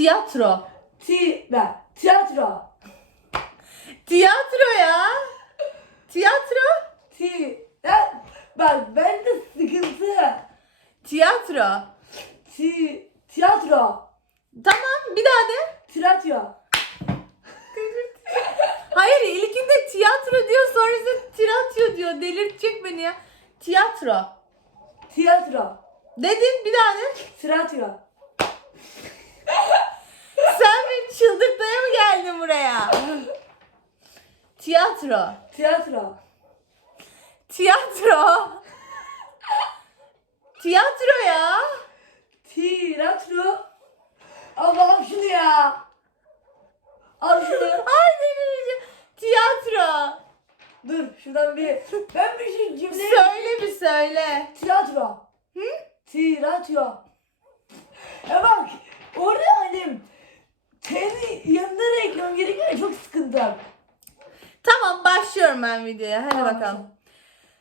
Tiyatro. Ti ben. Tiyatro. Tiyatro ya. Tiyatro. Ti. Ben, bak ben de sıkıntı. Tiyatro. Ti. Tiyatro. Tamam bir daha de. Tiyatro. Hayır ilkinde tiyatro diyor sonrasında tiratyo diyor. Delirtecek beni ya. Tiyatro. Tiyatro. Dedin bir daha de. Tiyatro. Sen beni çıldırtmaya mı geldin buraya? Tiyatro. Tiyatro. Tiyatro. Tiyatro ya. Tiyatro. Allah'ım şunu ya. Al şunu. Ay delireceğim. Tiyatro. Dur şuradan bir. Ben bir şey cümle. Söyle bir söyle. Tiyatro. Hı? Tiyatro. Ya bak orada hani senin yanında reklam gerekiyor çok sıkıntı. Tamam başlıyorum ben videoya. Hadi Tamam. bakalım.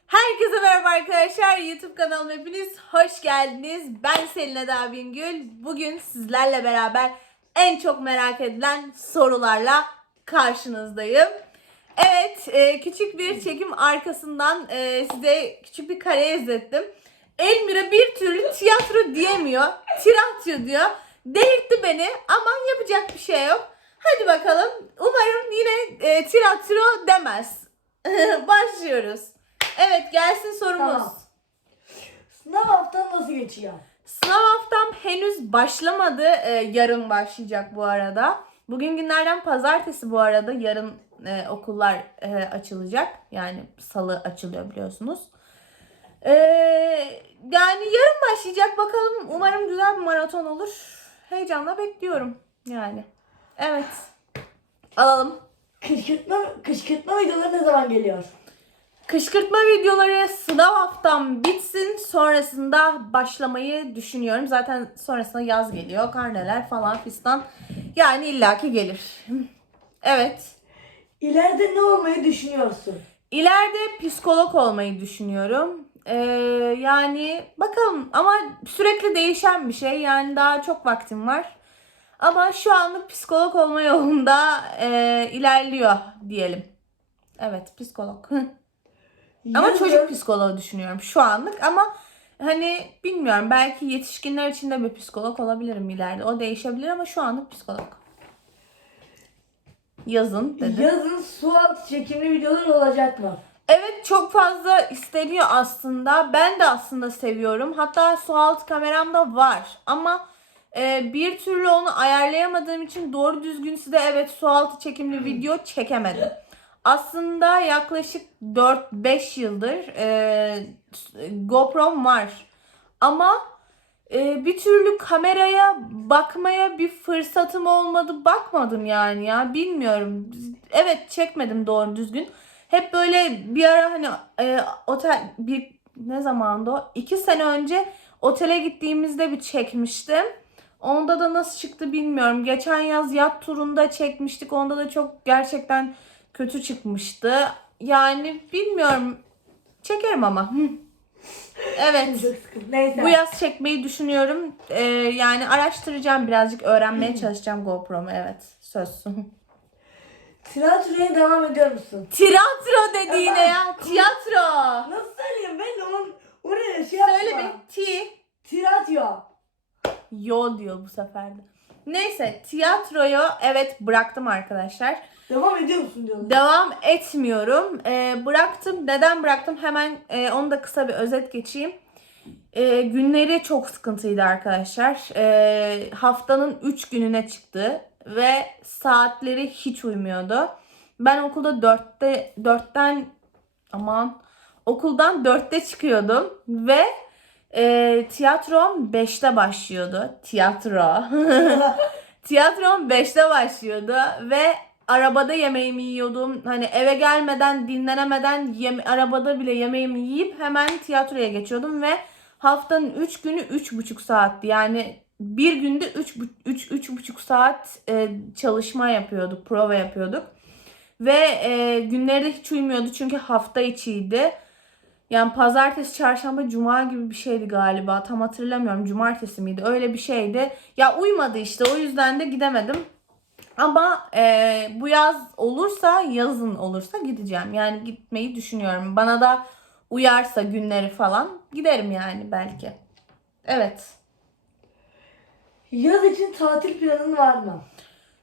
Herkese merhaba arkadaşlar. YouTube kanalıma hepiniz hoş geldiniz. Ben Selin Eda Bingül. Bugün sizlerle beraber en çok merak edilen sorularla karşınızdayım. Evet, e, küçük bir çekim arkasından e, size küçük bir kare izlettim. Elmira bir türlü tiyatro diyemiyor. Tiratro diyor. Delirtti beni ama yapacak bir şey yok. Hadi bakalım. Umarım yine e, tiyatro demez. Başlıyoruz. Evet gelsin sorumuz. Tamam. Sınav haftan nasıl geçiyor? Sınav haftam henüz başlamadı. Ee, yarın başlayacak bu arada. Bugün günlerden pazartesi bu arada. Yarın e, okullar e, açılacak. Yani salı açılıyor biliyorsunuz. Ee, yani yarın başlayacak bakalım. Umarım güzel bir maraton olur. Heyecanla bekliyorum yani. Evet. Alalım. Kışkırtma, kışkırtma videoları ne zaman geliyor? Kışkırtma videoları sınav haftam bitsin. Sonrasında başlamayı düşünüyorum. Zaten sonrasında yaz geliyor. Karneler falan fistan. Yani illaki gelir. Evet. İleride ne olmayı düşünüyorsun? İleride psikolog olmayı düşünüyorum. Ee, yani bakalım ama sürekli değişen bir şey. Yani daha çok vaktim var. Ama şu anlık psikolog olma yolunda e, ilerliyor diyelim. Evet psikolog. Ama çocuk psikoloğu düşünüyorum şu anlık ama hani bilmiyorum belki yetişkinler için de bir psikolog olabilirim ileride. O değişebilir ama şu anlık psikolog. Yazın dedim. Yazın su altı çekimli videolar olacak mı? Evet çok fazla isteniyor aslında. Ben de aslında seviyorum. Hatta su altı kameram da var. Ama e, bir türlü onu ayarlayamadığım için doğru düzgün size evet su altı çekimli video çekemedim. Aslında yaklaşık 4-5 yıldır e, GoPro'm var. Ama e, bir türlü kameraya bakmaya bir fırsatım olmadı. Bakmadım yani ya bilmiyorum. Evet çekmedim doğru düzgün. Hep böyle bir ara hani e, otel bir ne zamandı o? İki sene önce otele gittiğimizde bir çekmiştim. Onda da nasıl çıktı bilmiyorum. Geçen yaz yat turunda çekmiştik. Onda da çok gerçekten kötü çıkmıştı. Yani bilmiyorum. Çekerim ama. Evet. Neyse. Bu yaz çekmeyi düşünüyorum. Ee, yani araştıracağım birazcık öğrenmeye çalışacağım GoPro'mu. Evet. Söz. Tiyatroya devam ediyor musun? Tiyatro dediğine ya. Tiyatro. Nasıl söyleyeyim ben onun oraya şey Söyle yapma. bir. Ti. Tiyatro. Yo diyor bu sefer de. Neyse tiyatroyu evet bıraktım arkadaşlar. Devam ediyor musun diyorlar. Devam etmiyorum. Ee, bıraktım. Neden bıraktım? Hemen e, onu da kısa bir özet geçeyim. Ee, günleri çok sıkıntıydı arkadaşlar. Ee, haftanın 3 gününe çıktı ve saatleri hiç uymuyordu. Ben okulda 4'te 4'ten aman okuldan 4'te çıkıyordum ve e, tiyatrom 5'te başlıyordu. Tiyatro. Tiyatrom 5'te başlıyordu ve arabada yemeğimi yiyordum. Hani eve gelmeden dinlenemeden yeme- arabada bile yemeğimi yiyip hemen tiyatroya geçiyordum ve haftanın 3 günü 3,5 saatti. Yani bir günde 3 3 3,5 saat e, çalışma yapıyorduk, prova yapıyorduk. Ve e, günleri hiç uymuyordu çünkü hafta içiydi. Yani pazartesi, çarşamba, cuma gibi bir şeydi galiba. Tam hatırlamıyorum. Cumartesi miydi? Öyle bir şeydi. Ya uymadı işte. O yüzden de gidemedim. Ama e, bu yaz olursa, yazın olursa gideceğim. Yani gitmeyi düşünüyorum. Bana da uyarsa günleri falan giderim yani belki. Evet. Yaz için tatil planın var mı?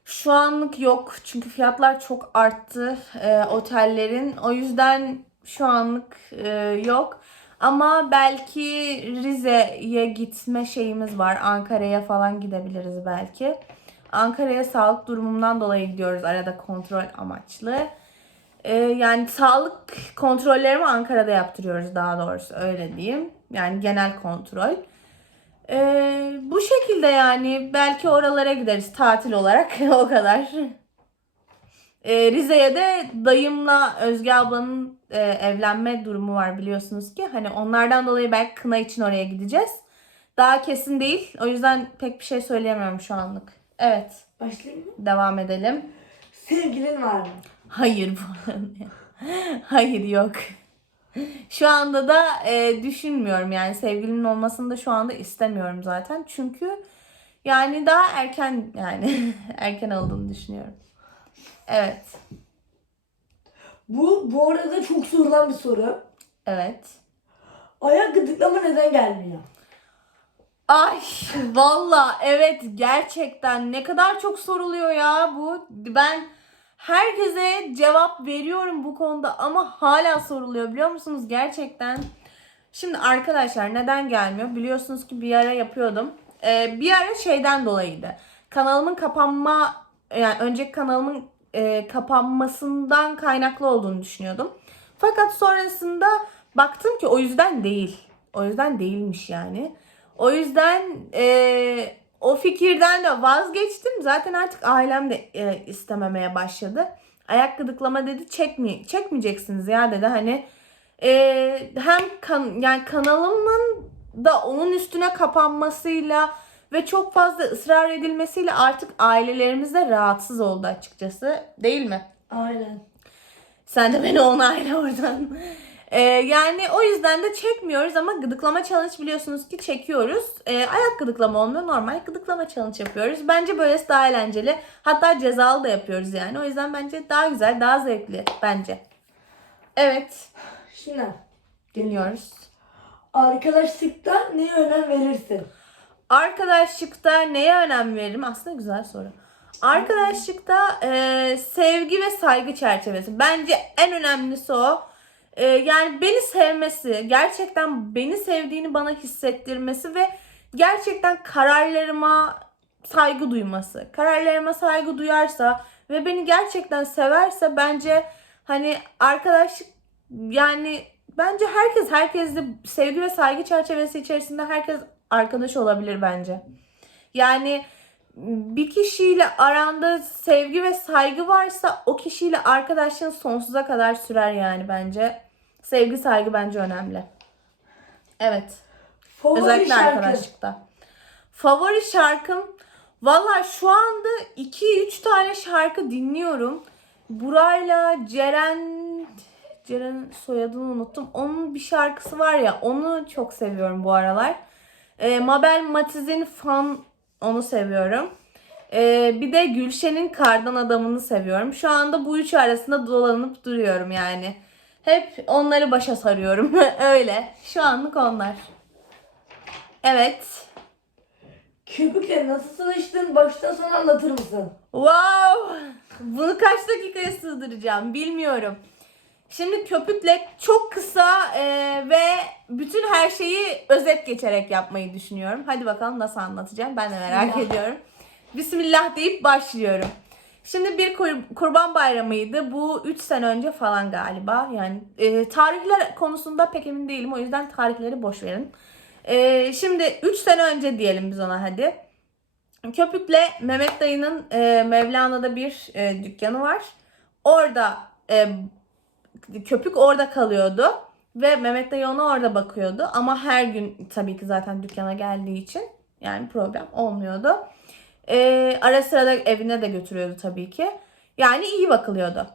Şu anlık yok çünkü fiyatlar çok arttı e, otellerin. O yüzden şu anlık e, yok. Ama belki Rize'ye gitme şeyimiz var. Ankara'ya falan gidebiliriz belki. Ankara'ya sağlık durumumdan dolayı gidiyoruz arada kontrol amaçlı. E, yani sağlık kontrollerimi Ankara'da yaptırıyoruz daha doğrusu öyle diyeyim. Yani genel kontrol. Ee, bu şekilde yani belki oralara gideriz tatil olarak o kadar. Ee, Rize'ye de dayımla Özge ablanın e, evlenme durumu var biliyorsunuz ki. Hani onlardan dolayı belki kına için oraya gideceğiz. Daha kesin değil. O yüzden pek bir şey söyleyemiyorum şu anlık. Evet, Başlayayım mı? devam edelim. Sevgilin var mı? Hayır bu Hayır yok. Şu anda da e, düşünmüyorum yani sevgilinin olmasını da şu anda istemiyorum zaten. Çünkü yani daha erken yani erken olduğunu düşünüyorum. Evet. Bu bu arada çok sorulan bir soru. Evet. Ayak gıdıklama neden gelmiyor? Ay valla evet gerçekten ne kadar çok soruluyor ya bu. Ben herkese cevap veriyorum bu konuda ama hala soruluyor biliyor musunuz gerçekten. Şimdi arkadaşlar neden gelmiyor? Biliyorsunuz ki bir ara yapıyordum. Ee, bir ara şeyden dolayıydı. Kanalımın kapanma yani önceki kanalımın e, kapanmasından kaynaklı olduğunu düşünüyordum. Fakat sonrasında baktım ki o yüzden değil. O yüzden değilmiş yani. O yüzden e, o fikirden de vazgeçtim. Zaten artık ailem de e, istememeye başladı. Ayak gıdıklama dedi çekme, çekmeyeceksiniz ya dedi. Hani e, hem kan, yani kanalımın da onun üstüne kapanmasıyla ve çok fazla ısrar edilmesiyle artık ailelerimiz de rahatsız oldu açıkçası. Değil mi? Aynen. Sen de beni onayla oradan. Ee, yani o yüzden de çekmiyoruz ama gıdıklama challenge biliyorsunuz ki çekiyoruz. Ee, ayak gıdıklama olmuyor. Normal gıdıklama challenge yapıyoruz. Bence böylesi daha eğlenceli. Hatta cezalı da yapıyoruz yani. O yüzden bence daha güzel, daha zevkli bence. Evet. Şimdi Dinliyoruz. arkadaşlıkta neye önem verirsin? Arkadaşlıkta neye önem veririm? Aslında güzel soru. Arkadaşlıkta e, sevgi ve saygı çerçevesi. Bence en önemlisi o. E, yani beni sevmesi, gerçekten beni sevdiğini bana hissettirmesi ve gerçekten kararlarıma saygı duyması. Kararlarıma saygı duyarsa ve beni gerçekten severse bence hani arkadaşlık yani bence herkes herkesle sevgi ve saygı çerçevesi içerisinde herkes arkadaş olabilir bence. Yani bir kişiyle aranda sevgi ve saygı varsa o kişiyle arkadaşlığın sonsuza kadar sürer yani bence. Sevgi saygı bence önemli. Evet. Favori Özellikle şarkı. arkadaşlıkta. Favori şarkım valla şu anda 2-3 tane şarkı dinliyorum. Burayla Ceren Ceren soyadını unuttum. Onun bir şarkısı var ya onu çok seviyorum bu aralar. Ee, Mabel Matiz'in Fan onu seviyorum. Ee, bir de Gülşen'in Kardan Adamı'nı seviyorum. Şu anda bu üçü arasında dolanıp duruyorum yani. Hep onları başa sarıyorum. Öyle. Şu anlık onlar. Evet. Köpükle nasıl tanıştın? Baştan sona anlatır mısın? Wow! Bunu kaç dakikaya sığdıracağım bilmiyorum. Şimdi köpükle çok kısa e, ve bütün her şeyi özet geçerek yapmayı düşünüyorum. Hadi bakalım nasıl anlatacağım ben de merak Bismillah. ediyorum. Bismillah deyip başlıyorum. Şimdi bir kur- kurban bayramıydı. Bu 3 sene önce falan galiba. Yani e, tarihler konusunda pek emin değilim. O yüzden tarihleri boş verin. E, şimdi 3 sene önce diyelim biz ona hadi. Köpük'le Mehmet dayının e, Mevlana'da bir e, dükkanı var. Orada e, Köpük orada kalıyordu ve Mehmet dayı ona orada bakıyordu. Ama her gün tabii ki zaten dükkana geldiği için yani problem olmuyordu. E, ara sıra da evine de götürüyordu tabii ki. Yani iyi bakılıyordu.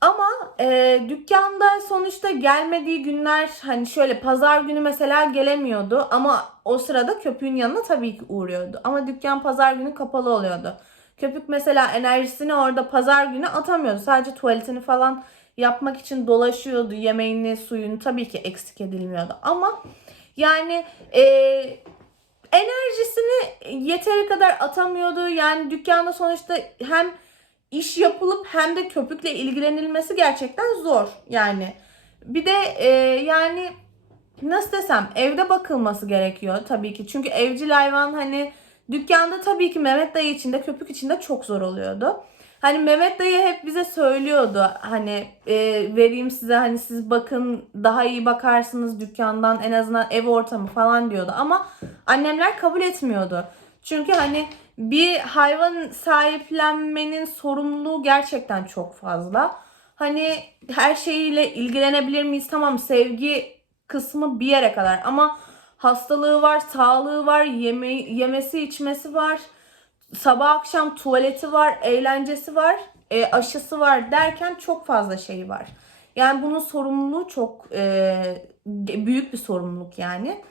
Ama e, dükkanda sonuçta gelmediği günler hani şöyle pazar günü mesela gelemiyordu ama o sırada köpüğün yanına tabii ki uğruyordu. Ama dükkan pazar günü kapalı oluyordu. Köpük mesela enerjisini orada pazar günü atamıyordu. Sadece tuvaletini falan yapmak için dolaşıyordu. Yemeğini, suyunu tabii ki eksik edilmiyordu. Ama yani e, enerjisini yeteri kadar atamıyordu. Yani dükkanda sonuçta hem iş yapılıp hem de köpükle ilgilenilmesi gerçekten zor. Yani bir de e, yani nasıl desem evde bakılması gerekiyor tabii ki. Çünkü evcil hayvan hani dükkanda tabii ki Mehmet dayı için de köpük için de çok zor oluyordu. Hani Mehmet dayı hep bize söylüyordu hani e, vereyim size hani siz bakın daha iyi bakarsınız dükkandan en azından ev ortamı falan diyordu ama annemler kabul etmiyordu. Çünkü hani bir hayvan sahiplenmenin sorumluluğu gerçekten çok fazla. Hani her şeyiyle ilgilenebilir miyiz? Tamam sevgi kısmı bir yere kadar ama hastalığı var, sağlığı var, yeme yemesi içmesi var. Sabah akşam tuvaleti var, eğlencesi var, e, aşısı var derken çok fazla şey var. Yani bunun sorumluluğu çok e, büyük bir sorumluluk yani.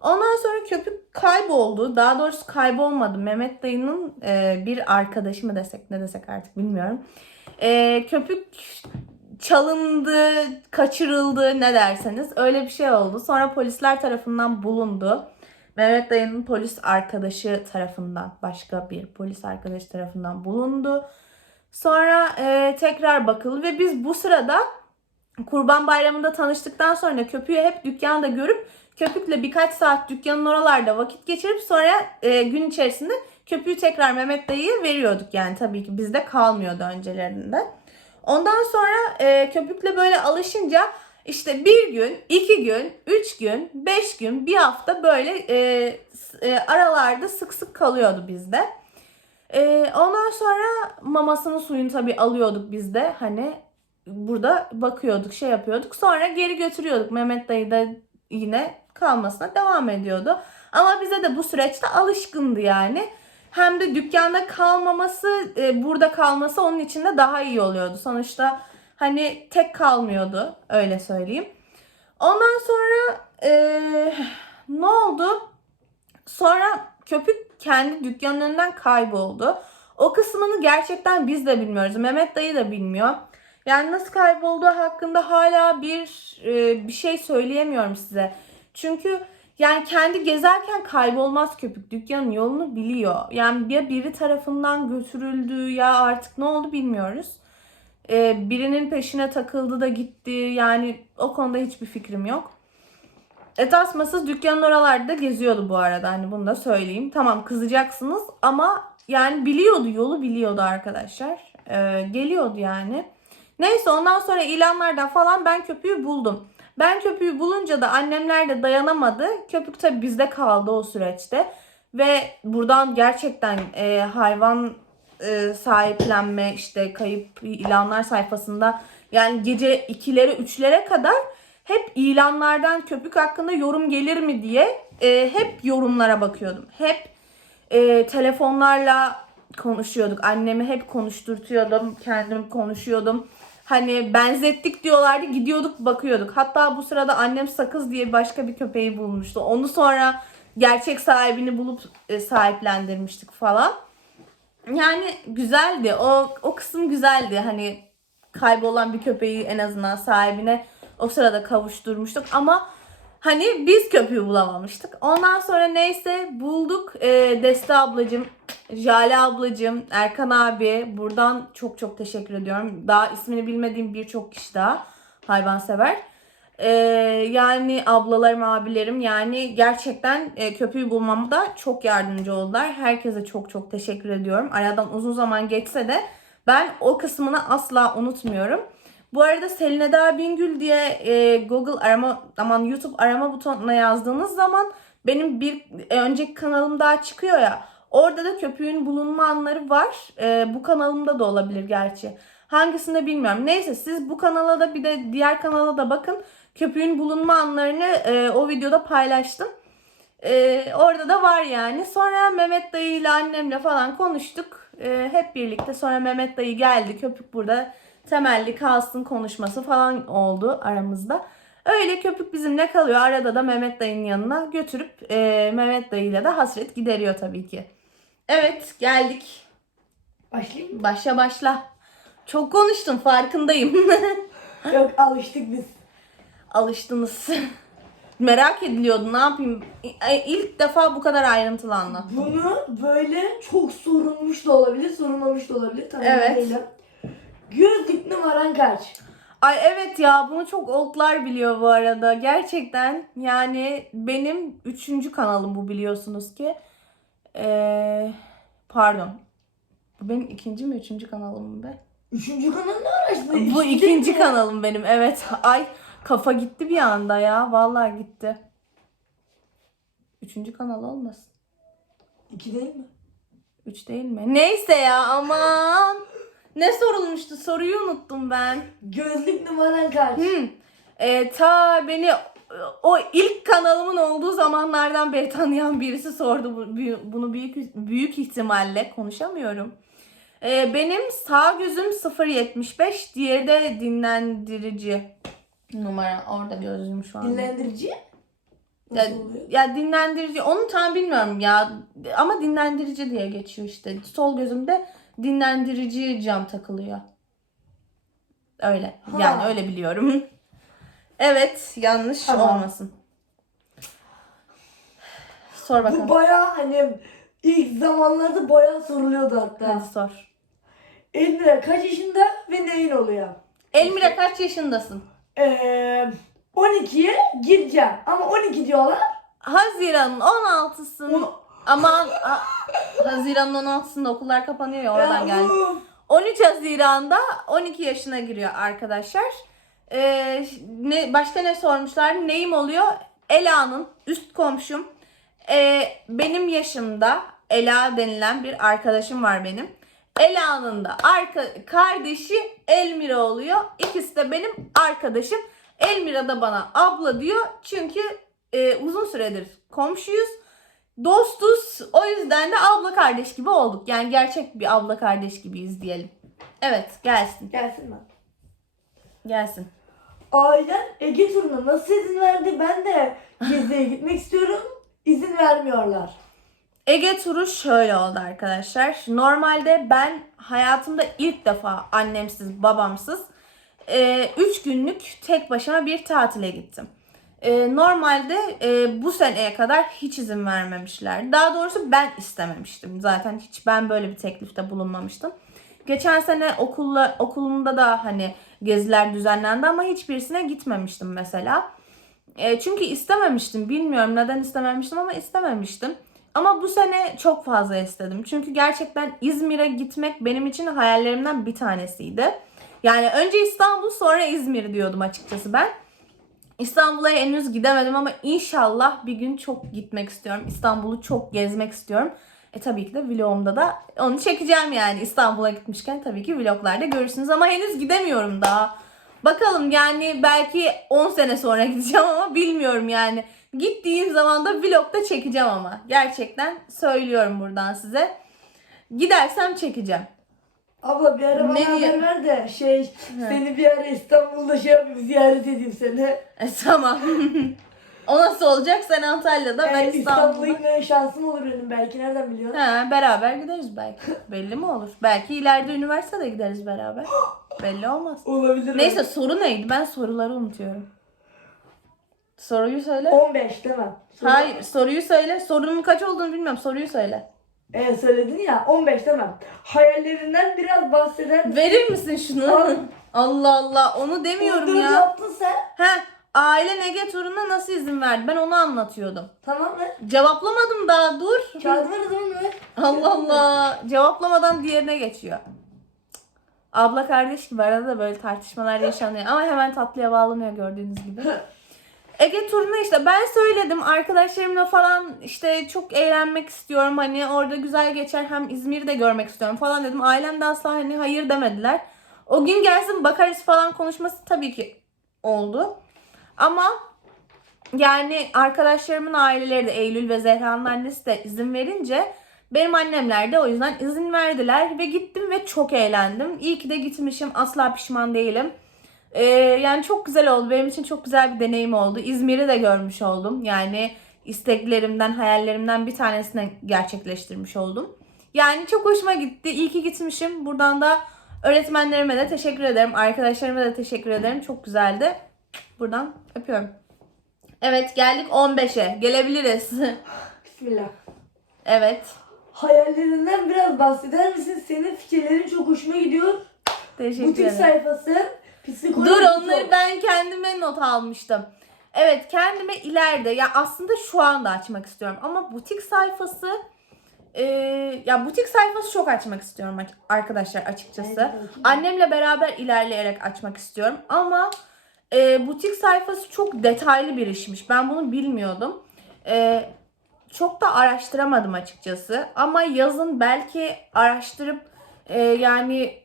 Ondan sonra köpük kayboldu. Daha doğrusu kaybolmadı. Mehmet dayının e, bir arkadaşı mı desek ne desek artık bilmiyorum. E, köpük çalındı, kaçırıldı ne derseniz öyle bir şey oldu. Sonra polisler tarafından bulundu. Mehmet dayının polis arkadaşı tarafından, başka bir polis arkadaşı tarafından bulundu. Sonra e, tekrar bakıldı ve biz bu sırada Kurban Bayramı'nda tanıştıktan sonra köpüğü hep dükkanda görüp köpükle birkaç saat dükkanın oralarda vakit geçirip sonra e, gün içerisinde köpüğü tekrar Mehmet dayıya veriyorduk yani tabii ki bizde kalmıyordu öncelerinde. Ondan sonra e, köpükle böyle alışınca işte bir gün, iki gün, üç gün, beş gün, bir hafta böyle e, e, aralarda sık sık kalıyordu bizde. E, ondan sonra mamasını suyunu tabii alıyorduk biz de hani burada bakıyorduk şey yapıyorduk. Sonra geri götürüyorduk. Mehmet dayı da yine kalmasına devam ediyordu. Ama bize de bu süreçte alışkındı yani. Hem de dükkanda kalmaması, e, burada kalması onun için de daha iyi oluyordu. Sonuçta hani tek kalmıyordu öyle söyleyeyim. Ondan sonra e, ne oldu? Sonra köpük kendi dükkanın önünden kayboldu. O kısmını gerçekten biz de bilmiyoruz. Mehmet dayı da bilmiyor. Yani nasıl kaybolduğu hakkında hala bir e, bir şey söyleyemiyorum size. Çünkü yani kendi gezerken kaybolmaz köpük. Dükkanın yolunu biliyor. Yani ya biri tarafından götürüldü ya artık ne oldu bilmiyoruz. E, birinin peşine takıldı da gitti. Yani o konuda hiçbir fikrim yok. Et asmasız dükkanın oralarda geziyordu bu arada. Hani bunu da söyleyeyim. Tamam kızacaksınız ama yani biliyordu yolu biliyordu arkadaşlar. E, geliyordu yani. Neyse ondan sonra ilanlardan falan ben köpüğü buldum. Ben köpüğü bulunca da annemler de dayanamadı. Köpük tabii bizde kaldı o süreçte. Ve buradan gerçekten e, hayvan e, sahiplenme işte kayıp ilanlar sayfasında yani gece 2'lere 3'lere kadar hep ilanlardan köpük hakkında yorum gelir mi diye e, hep yorumlara bakıyordum. Hep e, telefonlarla konuşuyorduk. Annemi hep konuşturtuyordum. Kendim konuşuyordum. Hani benzettik diyorlardı gidiyorduk bakıyorduk. Hatta bu sırada annem Sakız diye başka bir köpeği bulmuştu. Onu sonra gerçek sahibini bulup e, sahiplendirmiştik falan. Yani güzeldi. O o kısım güzeldi. Hani kaybolan bir köpeği en azından sahibine o sırada kavuşturmuştuk ama hani biz köpeği bulamamıştık. Ondan sonra neyse bulduk. E, Deste ablacığım, Jale ablacığım, Erkan abi buradan çok çok teşekkür ediyorum. Daha ismini bilmediğim birçok kişi daha hayvansever. E, yani ablalarım, abilerim yani gerçekten e, köpeği bulmamda çok yardımcı oldular. Herkese çok çok teşekkür ediyorum. Aradan uzun zaman geçse de ben o kısmını asla unutmuyorum. Bu arada Selin Eda Bingül diye e, Google arama aman YouTube arama butonuna yazdığınız zaman benim bir e, önceki kanalım daha çıkıyor ya. Orada da köpüğün bulunma anları var. E, bu kanalımda da olabilir gerçi. Hangisinde bilmiyorum. Neyse siz bu kanala da bir de diğer kanala da bakın. Köpüğün bulunma anlarını e, o videoda paylaştım. E, orada da var yani. Sonra Mehmet dayı ile annemle falan konuştuk. E, hep birlikte. Sonra Mehmet dayı geldi. Köpük burada temelli kalsın konuşması falan oldu aramızda. Öyle köpük bizimle kalıyor. Arada da Mehmet dayının yanına götürüp e, Mehmet dayıyla da hasret gideriyor tabii ki. Evet geldik. Başlayayım mı? Başla başla. Çok konuştum farkındayım. Yok alıştık biz. Alıştınız. Merak ediliyordu ne yapayım. İ- İlk defa bu kadar ayrıntılı anlat. Bunu böyle çok sorulmuş da olabilir, sorulmamış da olabilir. Tam emin Evet. değilim. Gözlük numaran kaç? Ay evet ya bunu çok oldlar biliyor bu arada. Gerçekten yani benim üçüncü kanalım bu biliyorsunuz ki. Ee, pardon. Bu benim ikinci mi üçüncü kanalım mı be? Üçüncü kanal ne araçtı? Bu ikinci kanalım benim evet. Ay kafa gitti bir anda ya. Vallahi gitti. Üçüncü kanal olmasın. İki değil mi? Üç değil mi? Neyse ya aman. Ne sorulmuştu? Soruyu unuttum ben. Gözlük numaran kaç? Hmm. Ee, ta beni o ilk kanalımın olduğu zamanlardan beri tanıyan birisi sordu bu- bu- bunu büyük büyük ihtimalle konuşamıyorum. Ee, benim sağ gözüm 0.75, diğeri de dinlendirici numara. Orada gözlüğüm şu anda. Dinlendirici? Ya, ya dinlendirici onu tam bilmiyorum ya ama dinlendirici diye geçiyor işte. Sol gözümde dinlendirici cam takılıyor. Öyle. Ha. Yani öyle biliyorum. evet yanlış Tamam. olmasın. Sor Bu bakalım. baya hani ilk zamanlarda baya soruluyordu hatta. Hadi sor. Elmira kaç yaşında ve neyin oluyor? Elmira kaç yaşındasın? Ee, 12'ye gireceğim. Ama 12 diyorlar. Haziran'ın 16'sın. Onu- Aman ha- Haziran'ın 16'sında okullar kapanıyor ya oradan Ya geldi. bu- 13 Haziran'da 12 yaşına giriyor arkadaşlar. Ee, ne, başka ne sormuşlar? Neyim oluyor? Ela'nın üst komşum. Ee, benim yaşımda Ela denilen bir arkadaşım var benim. Ela'nın da arka, kardeşi Elmira oluyor. İkisi de benim arkadaşım. Elmira da bana abla diyor. Çünkü e, uzun süredir komşuyuz. Dostuz. O yüzden de abla kardeş gibi olduk. Yani gerçek bir abla kardeş gibiyiz diyelim. Evet gelsin. Gelsin mi? Gelsin. Ailen Ege turuna nasıl izin verdi? Ben de geziye gitmek istiyorum. İzin vermiyorlar. Ege turu şöyle oldu arkadaşlar. Normalde ben hayatımda ilk defa annemsiz babamsız 3 günlük tek başıma bir tatile gittim. E, normalde e, bu seneye kadar hiç izin vermemişler. Daha doğrusu ben istememiştim. Zaten hiç ben böyle bir teklifte bulunmamıştım. Geçen sene okulla, okulumda da hani geziler düzenlendi ama hiçbirisine gitmemiştim mesela. E, çünkü istememiştim. Bilmiyorum neden istememiştim ama istememiştim. Ama bu sene çok fazla istedim. Çünkü gerçekten İzmir'e gitmek benim için hayallerimden bir tanesiydi. Yani önce İstanbul sonra İzmir diyordum açıkçası ben. İstanbul'a henüz gidemedim ama inşallah bir gün çok gitmek istiyorum. İstanbul'u çok gezmek istiyorum. E tabii ki de vlogumda da onu çekeceğim yani. İstanbul'a gitmişken tabii ki vloglarda görürsünüz ama henüz gidemiyorum daha. Bakalım yani belki 10 sene sonra gideceğim ama bilmiyorum yani. Gittiğim zaman da vlogda çekeceğim ama. Gerçekten söylüyorum buradan size. Gidersem çekeceğim. Abla bir ara bana Ne haber diye- ver de şey seni bir ara İstanbul'da şey yapayım ziyaret edeyim seni. E, tamam. o nasıl olacak? Sen Antalya'da ben Yani İstanbul'a İstanbul'da. gitmeye şansım olur benim belki nereden biliyorsun? Ha, beraber gideriz belki. Belli mi olur? Belki ileride üniversitede gideriz beraber. Belli olmaz. Olabilir. Neyse soru neydi? Ben soruları unutuyorum. Soruyu söyle. 15 değil mi? Sonra- Hayır soruyu söyle. Sorunun kaç olduğunu bilmiyorum. Soruyu söyle. Ee, söyledin ya 15 değil mi? Hayallerinden biraz bahseder misin? Verir misin şunu? Al. Allah Allah onu demiyorum 14 ya. yaptın sen. Ha aile nege turuna nasıl izin verdi? Ben onu anlatıyordum. Tamam mı? Cevaplamadım daha dur. Kağıdı ver o zaman. Allah Allah. Cevaplamadan diğerine geçiyor. Abla kardeş gibi arada da böyle tartışmalar yaşanıyor. Ama hemen tatlıya bağlanıyor gördüğünüz gibi. Ege turuna işte ben söyledim arkadaşlarımla falan işte çok eğlenmek istiyorum hani orada güzel geçer hem İzmir'i de görmek istiyorum falan dedim. Ailem de asla hani hayır demediler. O gün gelsin bakarız falan konuşması tabii ki oldu. Ama yani arkadaşlarımın aileleri de Eylül ve Zehra'nın annesi de izin verince Benim annemler de o yüzden izin verdiler ve gittim ve çok eğlendim. İyi ki de gitmişim. Asla pişman değilim. Ee, yani çok güzel oldu. Benim için çok güzel bir deneyim oldu. İzmir'i de görmüş oldum. Yani isteklerimden, hayallerimden bir tanesini gerçekleştirmiş oldum. Yani çok hoşuma gitti. İyi ki gitmişim. Buradan da öğretmenlerime de teşekkür ederim. Arkadaşlarıma da teşekkür ederim. Çok güzeldi. Buradan öpüyorum. Evet geldik 15'e. Gelebiliriz. Bismillah. evet. Hayallerinden biraz bahseder misin? Senin fikirlerin çok hoşuma gidiyor. Teşekkür Butik ederim. sayfası. Psikoloji Dur onları çok- ben kendime not almıştım. Evet kendime ileride ya aslında şu anda açmak istiyorum ama butik sayfası e, ya butik sayfası çok açmak istiyorum arkadaşlar açıkçası. Evet. Annemle beraber ilerleyerek açmak istiyorum ama e, butik sayfası çok detaylı bir işmiş. Ben bunu bilmiyordum. E, çok da araştıramadım açıkçası ama yazın belki araştırıp e, yani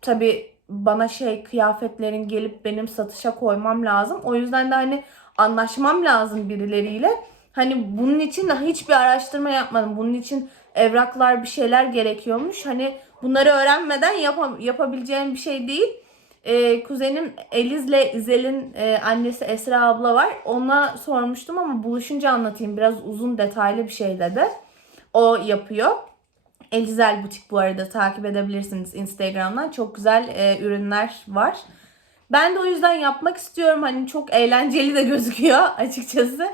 tabi bana şey kıyafetlerin gelip benim satışa koymam lazım. O yüzden de hani anlaşmam lazım birileriyle. Hani bunun için de hiçbir araştırma yapmadım. Bunun için evraklar bir şeyler gerekiyormuş. Hani bunları öğrenmeden yapam- yapabileceğim bir şey değil. Ee, kuzenim Eliz'le İzel'in e, annesi Esra abla var. Ona sormuştum ama buluşunca anlatayım. Biraz uzun detaylı bir şey dedi. O yapıyor. Elizel Butik bu arada takip edebilirsiniz Instagram'dan. Çok güzel e, ürünler var. Ben de o yüzden yapmak istiyorum. Hani çok eğlenceli de gözüküyor açıkçası.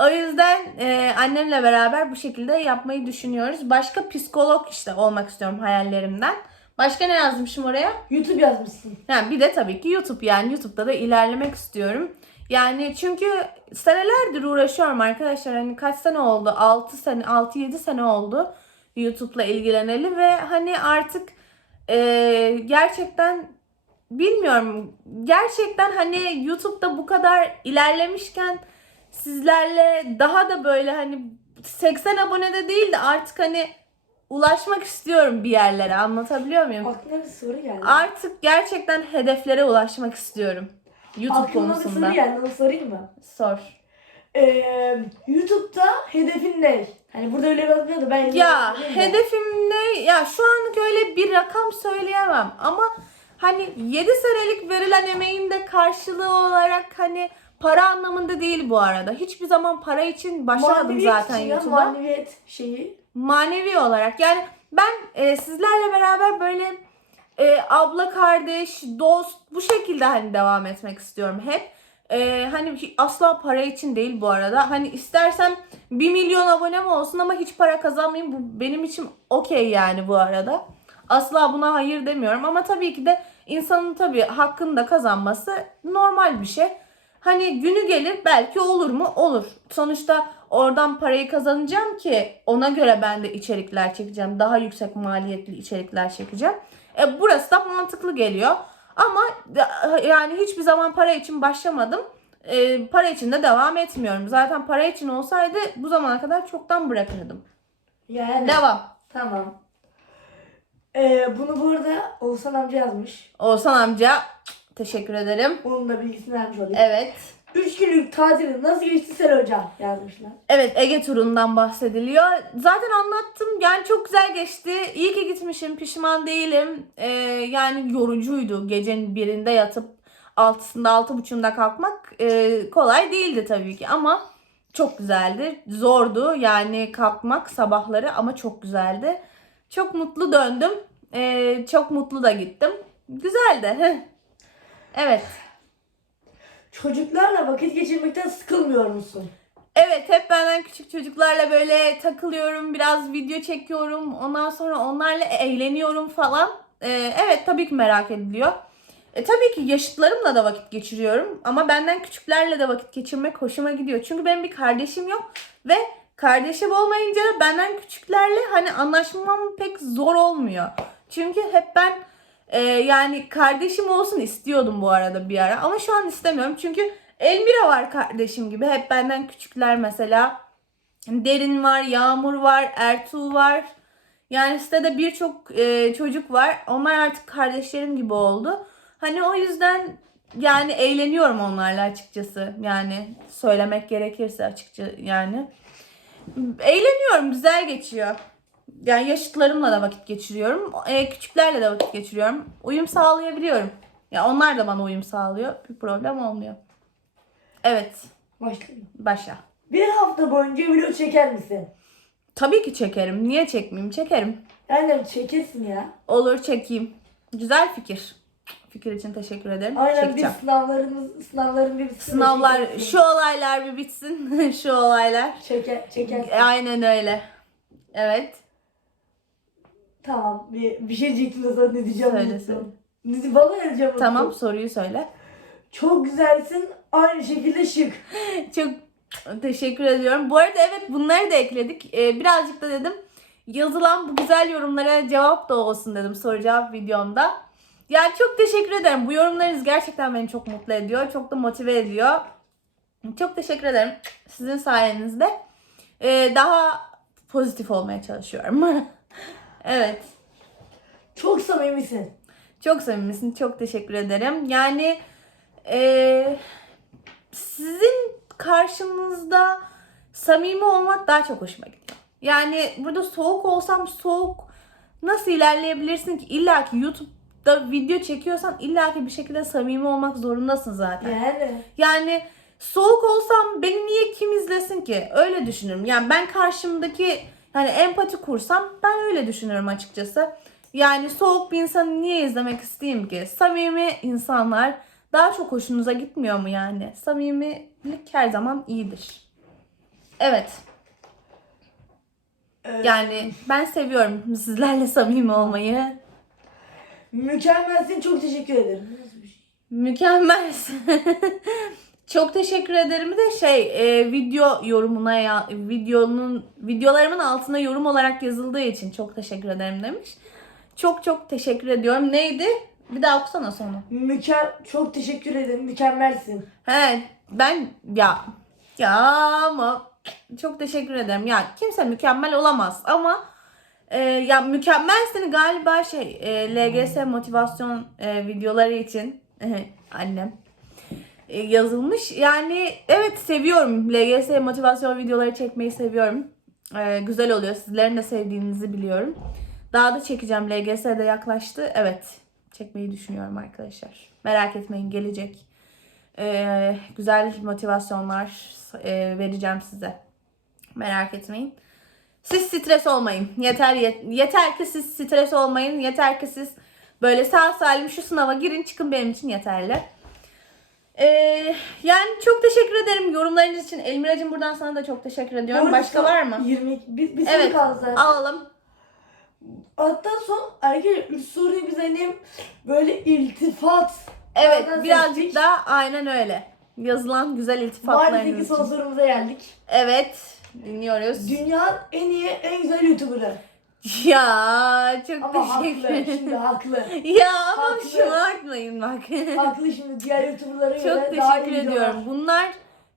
O yüzden e, annemle beraber bu şekilde yapmayı düşünüyoruz. Başka psikolog işte olmak istiyorum hayallerimden. Başka ne yazmışım oraya? YouTube yazmışsın. Yani bir de tabii ki YouTube yani YouTube'da da ilerlemek istiyorum. Yani çünkü senelerdir uğraşıyorum arkadaşlar. Hani kaç sene oldu? 6 sene, 6-7 sene oldu YouTube'la ilgileneli ve hani artık e, gerçekten bilmiyorum. Gerçekten hani YouTube'da bu kadar ilerlemişken sizlerle daha da böyle hani 80 abonede değil de artık hani ulaşmak istiyorum bir yerlere. Anlatabiliyor muyum? Aklıma bir soru geldi. Artık gerçekten hedeflere ulaşmak istiyorum. YouTube Aklıma bir konusunda. soru geldi. Onu sorayım mı? Sor. Ee, YouTube'da hedefin ne? Hani burada öyle yazmıyor da ben Ya hedefim ne? Ya şu anlık öyle bir rakam söyleyemem ama hani 7 senelik verilen emeğin de karşılığı olarak hani para anlamında değil bu arada. Hiçbir zaman para için başlamadım Maneviyet zaten için YouTube'a. Maneviyet şeyi. manevi olarak yani ben e, sizlerle beraber böyle e, abla kardeş dost bu şekilde hani devam etmek istiyorum hep E, hani asla para için değil bu arada hani istersem 1 milyon abonem olsun ama hiç para kazanmayayım bu benim için okey yani bu arada asla buna hayır demiyorum ama tabii ki de insanın tabii hakkını da kazanması normal bir şey Hani günü gelir belki olur mu? Olur. Sonuçta oradan parayı kazanacağım ki ona göre ben de içerikler çekeceğim. Daha yüksek maliyetli içerikler çekeceğim. E, burası da mantıklı geliyor. Ama yani hiçbir zaman para için başlamadım. E, para için de devam etmiyorum. Zaten para için olsaydı bu zamana kadar çoktan bırakırdım. Yani. Devam. Tamam. Ee, bunu bu arada Oğuzhan amca yazmış. Oğuzhan amca teşekkür ederim. Onun da bilgisini vermiş olayım. Evet. 3 günlük tatilin nasıl geçti Sel Hocam yazmışlar. Evet Ege turundan bahsediliyor. Zaten anlattım yani çok güzel geçti. İyi ki gitmişim pişman değilim. Ee, yani yorucuydu gecenin birinde yatıp altısında altı buçuğunda kalkmak e, kolay değildi tabii ki ama çok güzeldi. Zordu yani kalkmak sabahları ama çok güzeldi. Çok mutlu döndüm. Ee, çok mutlu da gittim. Güzeldi. evet. Çocuklarla vakit geçirmekten sıkılmıyor musun? Evet hep benden küçük çocuklarla böyle takılıyorum, biraz video çekiyorum. Ondan sonra onlarla eğleniyorum falan. Ee, evet tabii ki merak ediliyor. E, tabii ki yaşıtlarımla da vakit geçiriyorum. Ama benden küçüklerle de vakit geçirmek hoşuma gidiyor. Çünkü benim bir kardeşim yok. Ve kardeşim olmayınca benden küçüklerle hani anlaşmam pek zor olmuyor. Çünkü hep ben e, yani kardeşim olsun istiyordum bu arada bir ara. Ama şu an istemiyorum. Çünkü Elmira var kardeşim gibi. Hep benden küçükler mesela. Derin var, Yağmur var, Ertuğ var. Yani sitede birçok e, çocuk var. Onlar artık kardeşlerim gibi oldu. Hani o yüzden yani eğleniyorum onlarla açıkçası. Yani söylemek gerekirse açıkça yani. Eğleniyorum, güzel geçiyor. Yani yaşıtlarımla da vakit geçiriyorum. E, küçüklerle de vakit geçiriyorum. Uyum sağlayabiliyorum. Ya onlar da bana uyum sağlıyor. Bir problem olmuyor. Evet. Başlayalım. Başla. Bir hafta boyunca video çeker misin? Tabii ki çekerim. Niye çekmeyeyim? Çekerim. Aynen çekesin ya. Olur çekeyim. Güzel fikir. Fikir için teşekkür ederim. Aynen Çekeceğim. bir sınavlarımız, sınavların bir bitsin Sınavlar, şu olaylar bir bitsin. şu olaylar. Çeker, çekersin. Aynen öyle. Evet. Tamam bir, bir şey diyecektim de sana ne diyeceğim. Söyle, unuttum. söyle. Ne diyeyim, Bana ne diyeceğim. Tamam unuttum. soruyu söyle. Çok güzelsin. Aynı şekilde şık. Çok teşekkür ediyorum. Bu arada evet bunları da ekledik. Ee, birazcık da dedim yazılan bu güzel yorumlara cevap da olsun dedim soru cevap videomda. Yani çok teşekkür ederim. Bu yorumlarınız gerçekten beni çok mutlu ediyor. Çok da motive ediyor. Çok teşekkür ederim. Sizin sayenizde ee, daha pozitif olmaya çalışıyorum. evet. Çok samimisin. Çok samimisin. Çok teşekkür ederim. Yani eee, sizin karşınızda samimi olmak daha çok hoşuma gidiyor. Yani burada soğuk olsam soğuk nasıl ilerleyebilirsin ki? İlla ki YouTube'da video çekiyorsan illa ki bir şekilde samimi olmak zorundasın zaten. Yani. Yani soğuk olsam beni niye kim izlesin ki? Öyle düşünürüm. Yani ben karşımdaki yani empati kursam ben öyle düşünüyorum açıkçası. Yani soğuk bir insanı niye izlemek isteyeyim ki? Samimi insanlar daha çok hoşunuza gitmiyor mu yani? Samimilik her zaman iyidir. Evet. e, Yani ben seviyorum sizlerle samimi olmayı. Mükemmelsin. Çok teşekkür ederim. Şey? Mükemmelsin. Çok teşekkür ederim de şey e, video yorumuna ya videonun videolarımın altına yorum olarak yazıldığı için çok teşekkür ederim demiş. Çok çok teşekkür ediyorum. Neydi? Bir daha okusana sonu. Mükem çok teşekkür ederim. Mükemmelsin. He ben ya ya ama çok teşekkür ederim. Ya kimse mükemmel olamaz ama e, ya mükemmelsin galiba şey e, LGS motivasyon e, videoları için annem yazılmış. Yani evet seviyorum. LGS motivasyon videoları çekmeyi seviyorum. E, güzel oluyor. Sizlerin de sevdiğinizi biliyorum. Daha da çekeceğim. LGS de yaklaştı. Evet. Çekmeyi düşünüyorum arkadaşlar. Merak etmeyin gelecek. E, güzel motivasyonlar e, vereceğim size. Merak etmeyin. Siz stres olmayın. Yeter yet- yeter ki siz stres olmayın. Yeter ki siz böyle sağ salim şu sınava girin çıkın benim için yeterli. Ee, yani çok teşekkür ederim yorumlarınız için. Elmiracığım buradan sana da çok teşekkür ediyorum. Arada Başka var mı? 20 bir, bir soru Evet. kaldı zaten. Alalım. Hatta son 3 soruyu biz hani böyle iltifat Evet birazcık da aynen öyle. Yazılan güzel iltifatlarınız ki son için. sorumuza geldik. Evet dinliyoruz. Dünyanın en iyi, en güzel YouTuber'ı. Ya çok Ama teşekkür haklı, ederim. şimdi haklı. Ya ama Haklı. şımartmayın bak. haklı şimdi diğer YouTuber'lara göre Çok daha teşekkür iyi ediyorum. videolar. Bunlar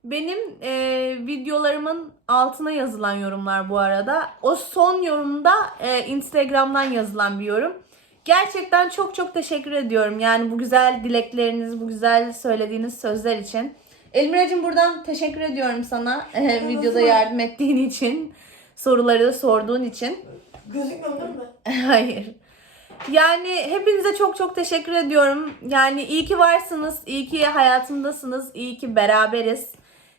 benim e, videolarımın altına yazılan yorumlar bu arada. O son yorumda e, Instagram'dan yazılan bir yorum. Gerçekten çok çok teşekkür ediyorum. Yani bu güzel dilekleriniz, bu güzel söylediğiniz sözler için. Elmiracığım buradan teşekkür ediyorum sana e, videoda yardım ettiğin için. Soruları sorduğun için. Gözükmüyor değil mi? Hayır. Yani hepinize çok çok teşekkür ediyorum. Yani iyi ki varsınız, iyi ki hayatımdasınız, iyi ki beraberiz.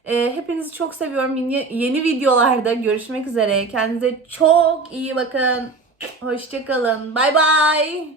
Ee, hepinizi çok seviyorum. Yeni, yeni videolarda görüşmek üzere. Kendinize çok iyi bakın. Hoşçakalın. Bay bay.